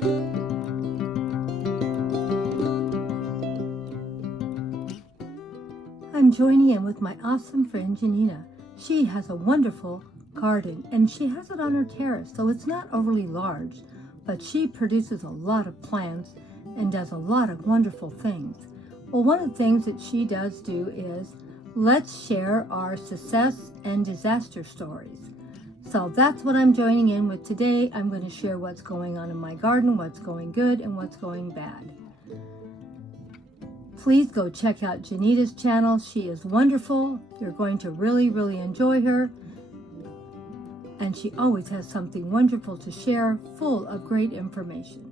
I'm joining in with my awesome friend Janina. She has a wonderful garden and she has it on her terrace, so it's not overly large, but she produces a lot of plants and does a lot of wonderful things. Well, one of the things that she does do is let's share our success and disaster stories. So that's what I'm joining in with today. I'm going to share what's going on in my garden, what's going good and what's going bad. Please go check out Janita's channel. She is wonderful. You're going to really enjoy her. And she always has something wonderful to share, full of great information.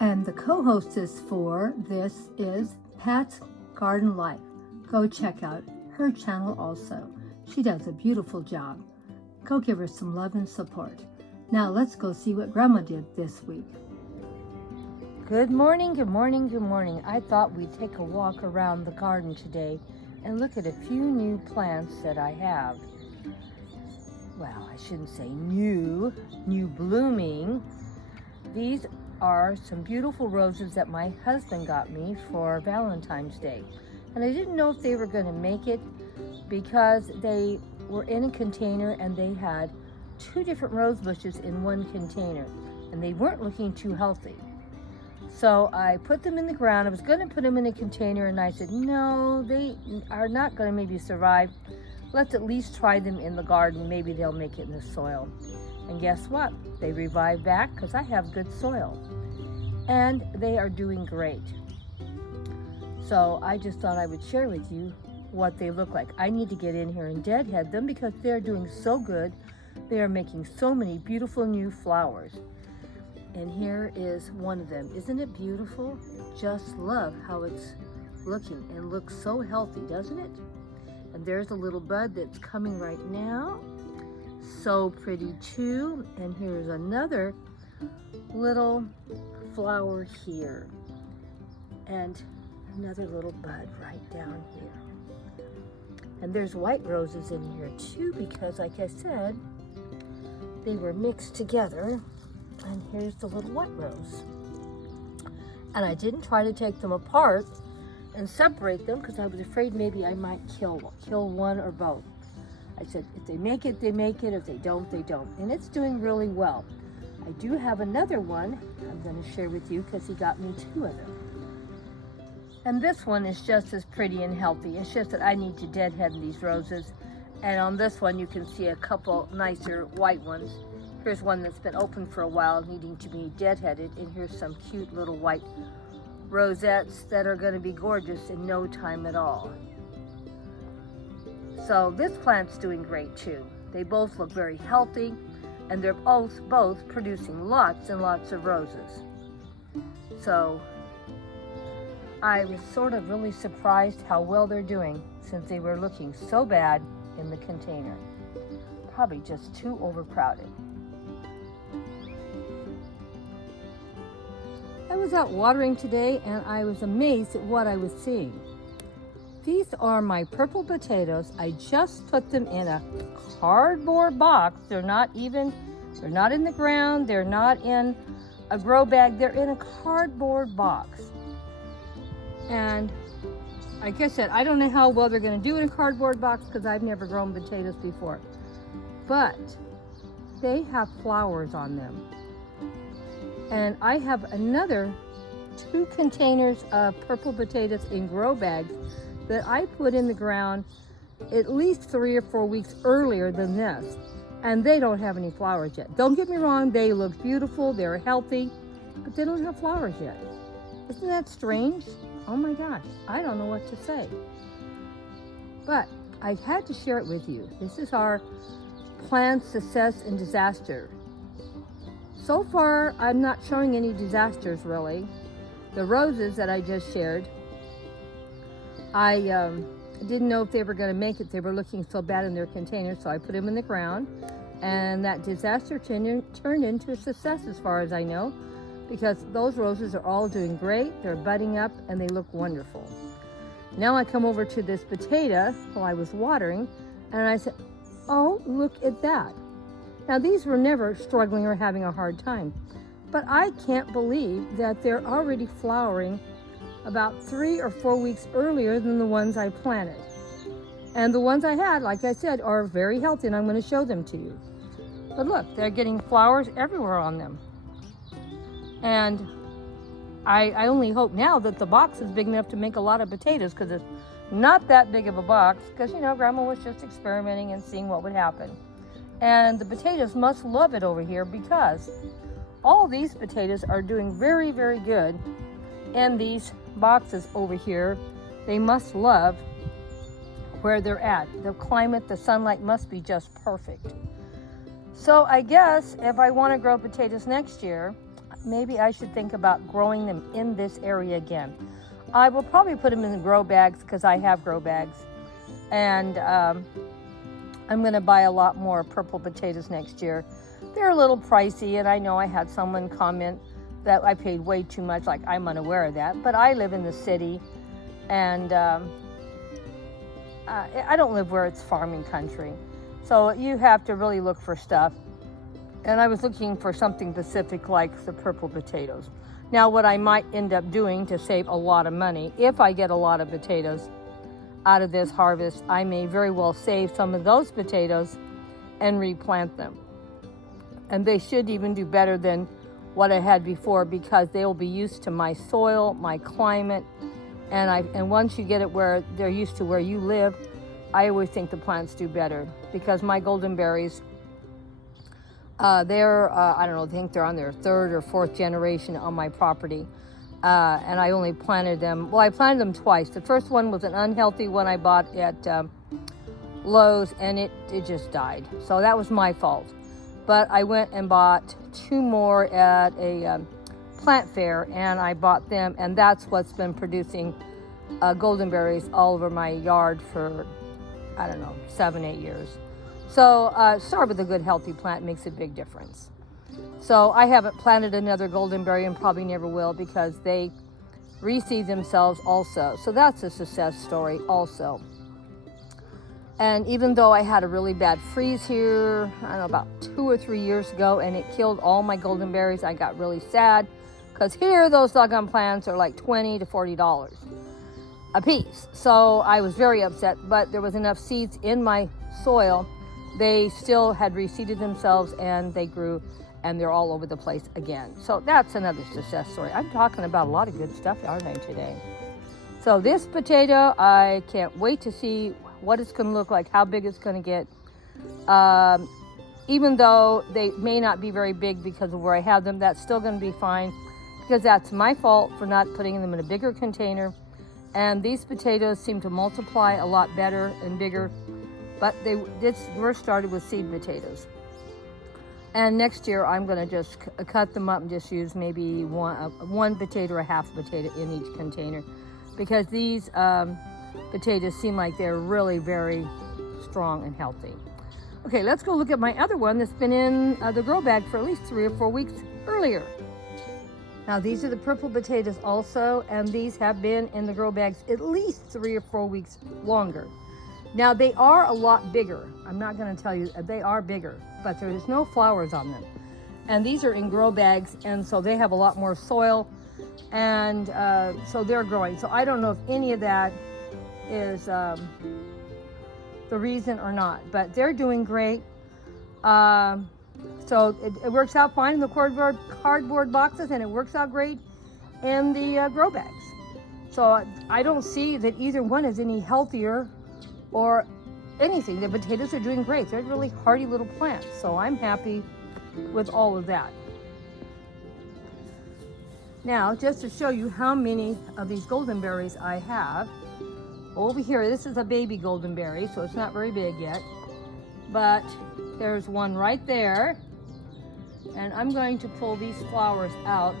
And the co-hostess for this is Pat's Garden Life. Go check out her channel also. She does a beautiful job. Go give her some love and support. Now let's go see what Grandma did this week. Good morning, good morning, good morning. I thought we'd take a walk around the garden today and look at a few new plants that I have. Well, I shouldn't say new blooming. These are some beautiful roses that my husband got me for Valentine's Day. And I didn't know if they were going to make it because they were in a container and they had 2 different rose bushes in one container and they weren't looking too healthy. So I put them in the ground. I was going to put them in a container and I said, no, they are not going to maybe survive. Let's at least try them in the garden. Maybe they'll make it in the soil. And guess what? They revived back because I have good soil. And they are doing great. So I just thought I would share with you what they look like. I need to get in here and deadhead them because they're doing so good. They are making so many beautiful new flowers. And here is one of them. Isn't it beautiful? Just love how it's looking and looks so healthy, doesn't it? And there's a little bud that's coming right now. So pretty too. And here's another little flower here. And another little bud right down here. And there's white roses in here too because, like I said, they were mixed together. And here's the little white rose. And I didn't try to take them apart and separate them because I was afraid maybe I might kill one or both. I said, if they make it, they make it. If they don't, they don't. And it's doing really well. I do have another one I'm going to share with you because he got me 2 of them. And this one is just as pretty and healthy. It's just that I need to deadhead these roses. And on this one, you can see a couple nicer white ones. Here's one that's been open for a while, needing to be deadheaded. And here's some cute little white rosettes that are going to be gorgeous in no time at all. So this plant's doing great too. They both look very healthy, and they're both producing lots and lots of roses. So I was sort of really surprised how well they're doing since they were looking so bad in the container. Probably just too overcrowded. I was out watering today and I was amazed at what I was seeing. These are my purple potatoes. I just put them in a cardboard box. They're not in the ground. They're not in a grow bag. They're in a cardboard box. And like I said, I don't know how well they're going to do in a cardboard box because I've never grown potatoes before. But they have flowers on them. And I have another 2 containers of purple potatoes in grow bags that I put in the ground at least 3 or 4 weeks earlier than this. And they don't have any flowers yet. Don't get me wrong, they look beautiful, they're healthy, but they don't have flowers yet. Isn't that strange? Oh my gosh, I don't know what to say. But I had to share it with you. This is our Plan, Success, and Disaster. So far, I'm not showing any disasters really. The roses that I just shared, I didn't know if they were going to make it. They were looking so bad in their container, so I put them in the ground. And that disaster turned into a success as far as I know, because those roses are all doing great. They're budding up and they look wonderful. Now I come over to this potato while I was watering, and I said, oh, look at that. Now these were never struggling or having a hard time. But I can't believe that they're already flowering about 3 or 4 weeks earlier than the ones I planted. And the ones I had, like I said, are very healthy, and I'm going to show them to you. But look, they're getting flowers everywhere on them. And I only hope now that the box is big enough to make a lot of potatoes, because it's not that big of a box, because, you know, Grandma was just experimenting and seeing what would happen. And the potatoes must love it over here, because all these potatoes are doing very, very good. And these boxes over here, they must love where they're at. The climate, the sunlight must be just perfect. So I guess if I want to grow potatoes next year, maybe I should think about growing them in this area again. I will probably put them in the grow bags, because I have grow bags. And I'm going to buy a lot more purple potatoes next year. They're a little pricey, and I know I had someone comment that I paid way too much. Like, I'm unaware of that. But I live in the city, and I don't live where it's farming country. So you have to really look for stuff. And I was looking for something specific like the purple potatoes. Now, what I might end up doing to save a lot of money, if I get a lot of potatoes out of this harvest, I may very well save some of those potatoes and replant them. And they should even do better than what I had before, because they will be used to my soil, my climate, and once you get it where they're used to where you live, I always think the plants do better, because my golden berries, they're, I don't know, I think they're on their 3rd or 4th generation on my property. And I only planted them, well, I planted them twice. The first one was an unhealthy one I bought at Lowe's, and it just died. So that was my fault. But I went and bought 2 more at a plant fair, and I bought them, and that's what's been producing golden berries all over my yard for, I don't know, 7-8 years. So start with a good healthy plant makes a big difference. So I haven't planted another goldenberry, and probably never will, because they reseed themselves also. So that's a success story also. And even though I had a really bad freeze here, I don't know, about 2 or 3 years ago, and it killed all my goldenberries, I got really sad, because here those doggone plants are like $20 to $40 a piece. So I was very upset, but there was enough seeds in my soil. They still had reseeded themselves, and they grew, and they're all over the place again. So that's another success story. I'm talking about a lot of good stuff, aren't I, today? So this potato, I can't wait to see what it's going to look like, how big it's going to get. Even though they may not be very big because of where I have them, that's still going to be fine, because that's my fault for not putting them in a bigger container. And these potatoes seem to multiply a lot better and bigger, but they were started with seed potatoes. And next year I'm going to just cut them up and just use maybe one potato or half a potato in each container, because these potatoes seem like they're really very strong and healthy. Okay, let's go look at my other one that's been in the grow bag for at least 3 or 4 weeks earlier. Now, these are the purple potatoes also, and these have been in the grow bags at least 3 or 4 weeks longer. Now, they are a lot bigger. I'm not going to tell you, they are bigger, but there's no flowers on them. And these are in grow bags, and so they have a lot more soil, and so they're growing. So I don't know if any of that is the reason or not, but they're doing great. So it works out fine in the cardboard boxes, and it works out great in the grow bags. So I don't see that either one is any healthier or anything. The potatoes are doing great. They're really hardy little plants, so I'm happy with all of that. Now, just to show you how many of these goldenberries I have, over here, this is a baby goldenberry, so it's not very big yet, but there's one right there, and I'm going to pull these flowers out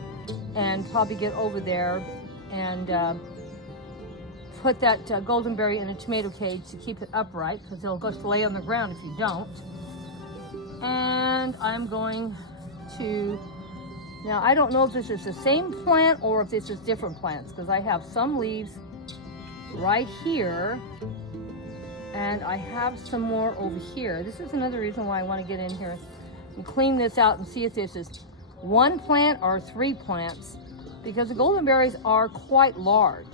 and probably get over there and put that goldenberry in a tomato cage to keep it upright, because it'll just lay on the ground if you don't. And I'm going to, now I don't know if this is the same plant or if this is different plants, because I have some leaves right here, and I have some more over here. This is another reason why I want to get in here and clean this out and see if this is 1 plant or 3 plants, because the goldenberries are quite large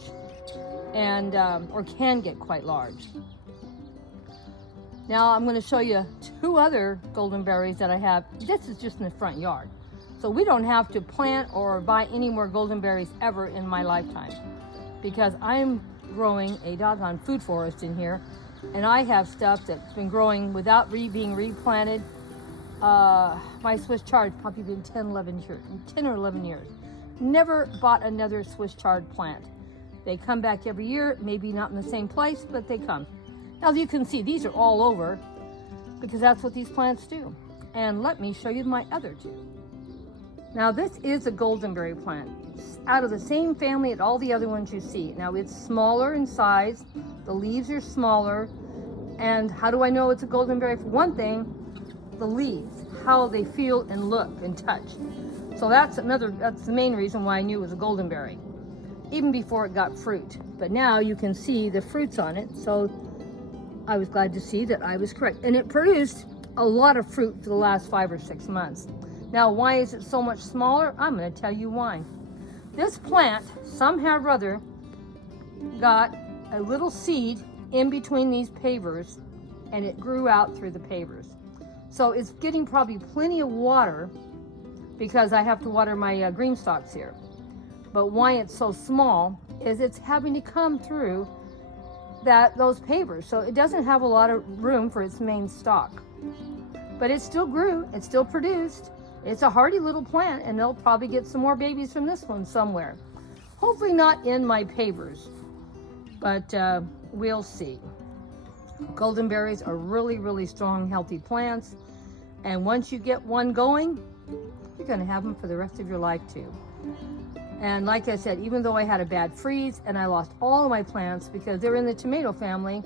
and or can get quite large. Now I'm going to show you 2 other goldenberries that I have. This is just in the front yard, so we don't have to plant or buy any more goldenberries ever in my lifetime, because I'm growing a doggone food forest in here, and I have stuff that's been growing without being replanted. My Swiss chard probably been 10 or 11 years. Never bought another Swiss chard plant. They come back every year, maybe not in the same place, but they come. Now, as you can see, these are all over because that's what these plants do. And let me show you my other 2. Now, this is a goldenberry plant. It's out of the same family as all the other ones you see. Now, it's smaller in size. The leaves are smaller. And how do I know it's a goldenberry? For one thing, the leaves, how they feel and look and touch. So that's the main reason why I knew it was a goldenberry, even before it got fruit. But now you can see the fruits on it, so I was glad to see that I was correct. And it produced a lot of fruit for the last 5 or 6 months. Now, why is it so much smaller? I'm going to tell you why. This plant, somehow or other, got a little seed in between these pavers, and it grew out through the pavers. So it's getting probably plenty of water, because I have to water my green stalks here. But why it's so small is it's having to come through those pavers. So it doesn't have a lot of room for its main stalk. But it still grew, it still produced. It's a hardy little plant, and they'll probably get some more babies from this one somewhere. Hopefully not in my pavers, but we'll see. Goldenberries are really, really strong, healthy plants. And once you get one going, you're going to have them for the rest of your life too. And like I said, even though I had a bad freeze and I lost all of my plants because they're in the tomato family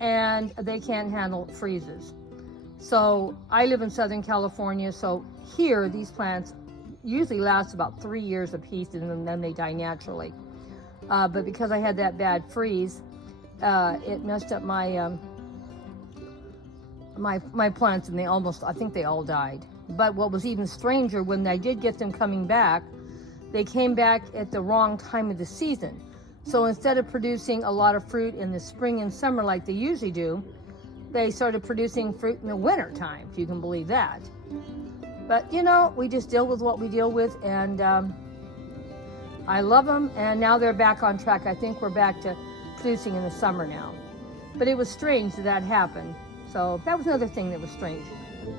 and they can't handle freezes. So I live in Southern California, so here these plants usually last about 3 years apiece, and then they die naturally. But because I had that bad freeze, it messed up my my plants, and I think they all died. But what was even stranger, when I did get them coming back, they came back at the wrong time of the season. So instead of producing a lot of fruit in the spring and summer like they usually do, they started producing fruit in the winter time, if you can believe that. But you know, we just deal with what we deal with, and I love them, and now they're back on track. I think we're back to producing in the summer now. But it was strange that happened. So that was another thing that was strange.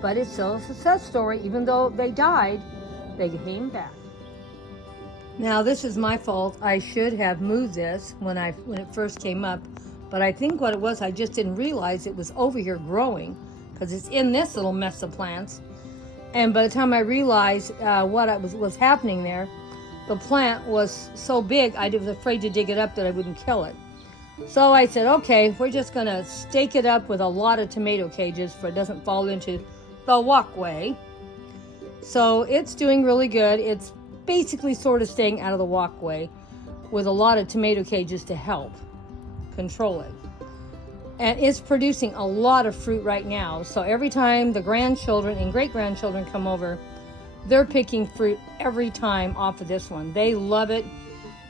But it's still a success story. Even though they died, they came back. Now, this is my fault. I should have moved this when it first came up. But I think what it was, I just didn't realize it was over here growing, because it's in this little mess of plants. And by the time I realized what was happening there, the plant was so big, I was afraid to dig it up that I wouldn't kill it. So I said, okay, we're just going to stake it up with a lot of tomato cages so it doesn't fall into the walkway. So it's doing really good. It's basically sort of staying out of the walkway with a lot of tomato cages to help control it. And it's producing a lot of fruit right now. So every time the grandchildren and great-grandchildren come over, they're picking fruit every time off of this one. They love it.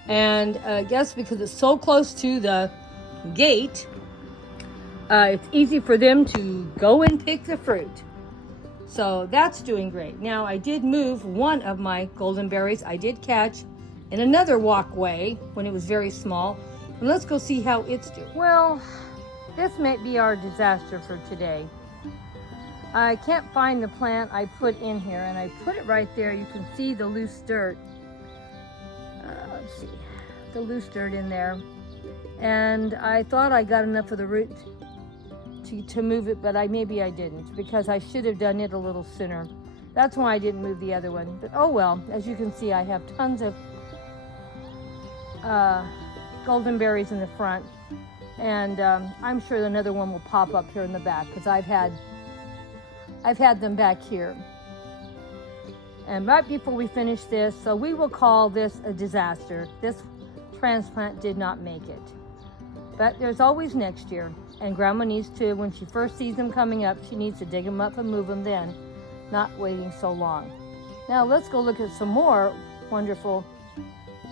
And I guess because it's so close to the gate, it's easy for them to go and pick the fruit. So that's doing great. Now, I did move one of my goldenberries I did catch in another walkway when it was very small. And let's go see how it's doing. Well, this might be our disaster for today. I can't find the plant I put in here, and I put it right there. You can see the loose dirt. Let's see, the loose dirt in there. And I thought I got enough of the root to move it, but maybe I didn't, because I should have done it a little sooner. That's why I didn't move the other one. But oh well, as you can see, I have tons of goldenberries in the front, and I'm sure another one will pop up here in the back, because I've had them back here. And right before we finish this, so we will call this a disaster. This transplant did not make it. But there's always next year. And Grandma needs to, when she first sees them coming up, she needs to dig them up and move them then, not waiting so long. Now let's go look at some more wonderful.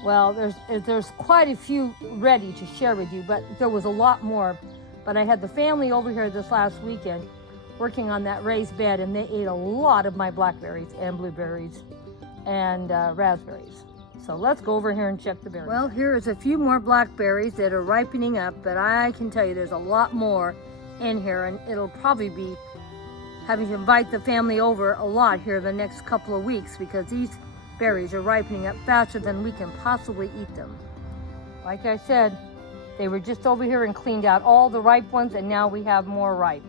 Well, there's quite a few ready to share with you, but there was a lot more. But I had the family over here this last weekend working on that raised bed, and they ate a lot of my blackberries and blueberries and raspberries. So let's go over here and check the berries. Well, here is a few more blackberries that are ripening up, but I can tell you there's a lot more in here, and it'll probably be having to invite the family over a lot here the next couple of weeks because these berries are ripening up faster than we can possibly eat them. Like I said, they were just over here and cleaned out all the ripe ones, and now we have more ripe.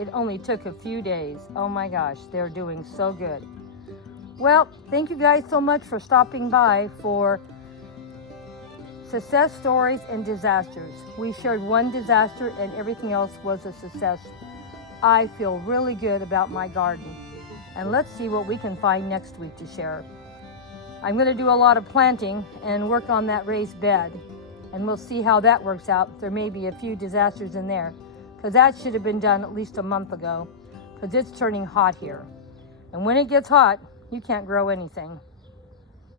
It only took a few days. Oh my gosh, they're doing so good. Well, thank you guys so much for stopping by for Success Stories and Disasters. We shared one disaster and everything else was a success. I feel really good about my garden. And let's see what we can find next week to share. I'm going to do a lot of planting and work on that raised bed. And we'll see how that works out. There may be a few disasters in there, because that should have been done at least a month ago, because it's turning hot here. And when it gets hot, you can't grow anything.